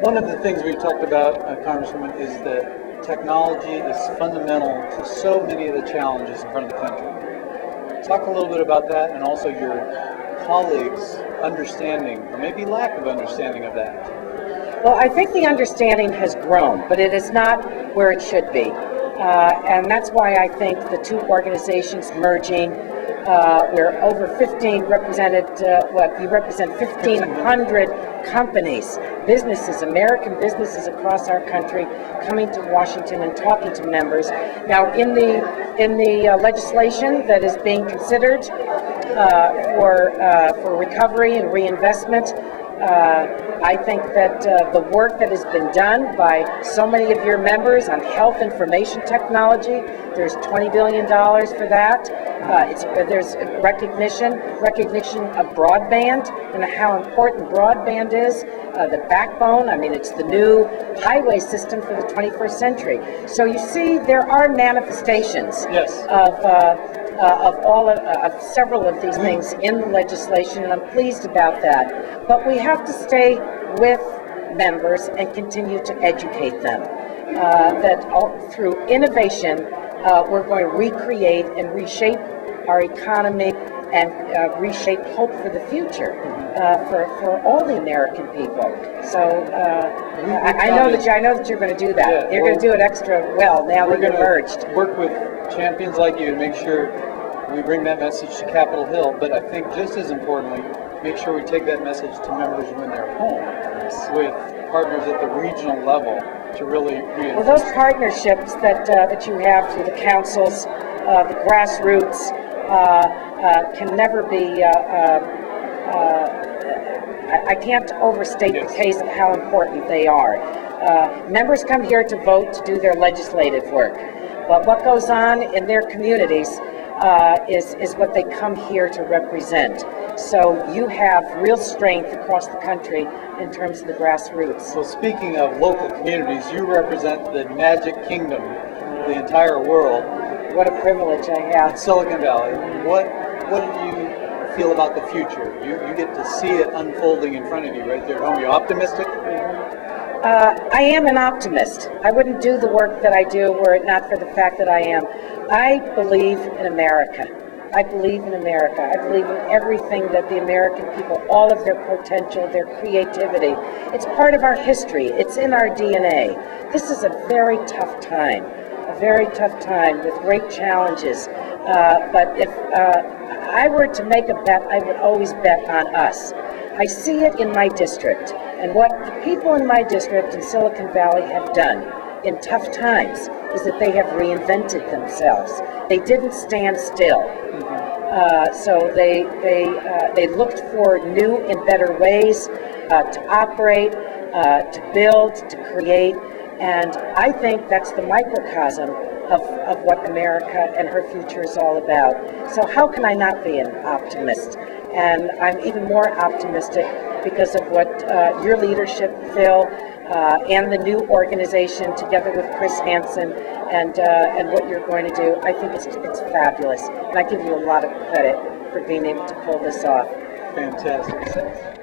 One of the things we've talked about, Congresswoman, is that technology is fundamental to so many of the challenges in front of the country. Talk a little bit about that, and also your colleagues' understanding, or maybe lack of understanding of that. Well, I think the understanding has grown, but it is not where it should be. And that's why I think the two organizations merging, we're over 15 represented, we represent 1,500 companies, businesses, American businesses across our country coming to Washington and talking to members. Now, in the legislation that is being considered for recovery and reinvestment, I think that the work that has been done by so many of your members on health information technology, there's $20 billion for that. There's recognition of broadband and how important broadband is, the backbone. I mean, it's the new highway system for the 21st century. So you see, there are manifestations of several of these things in the legislation, and I'm pleased about that. But we have to stay with members and continue to educate them through innovation, we're going to recreate and reshape our economy and reshape hope for the future for all the American people. So I know that you're going to do that. Yeah, you're going to do it extra well now that you're merged. Work with champions like you to make sure we bring that message to Capitol Hill, but I think just as importantly, make sure we take that message to members when they're home with partners at the regional level to really reinforce. Well, those partnerships that you have through the councils, the grassroots, can never be, I can't overstate the case of how important they are. Members come here to vote to do their legislative work, but what goes on in their communities is what they come here to represent. So you have real strength across the country in terms of the grassroots. So speaking of local communities, you represent the Magic Kingdom, the entire world. What a privilege I have. In Silicon Valley. What do you feel about the future? You get to see it unfolding in front of you right there at home. Are you optimistic? I am an optimist. I wouldn't do the work that I do were it not for the fact that I am. I believe in America. I believe in America. I believe in everything that the American people, all of their potential, their creativity. It's part of our history. It's in our DNA. This is a very tough time with great challenges. But if I were to make a bet, I would always bet on us. I see it in my district, and what the people in my district in Silicon Valley have done in tough times is that they have reinvented themselves. They didn't stand still. So they looked for new and better ways to operate, to build, to create, and I think that's the microcosm of what America and her future is all about. So how can I not be an optimist? And I'm even more optimistic because of what your leadership, Phil, and the new organization, together with Chris Hansen, and what you're going to do. I think it's fabulous, and I give you a lot of credit for being able to pull this off. Fantastic.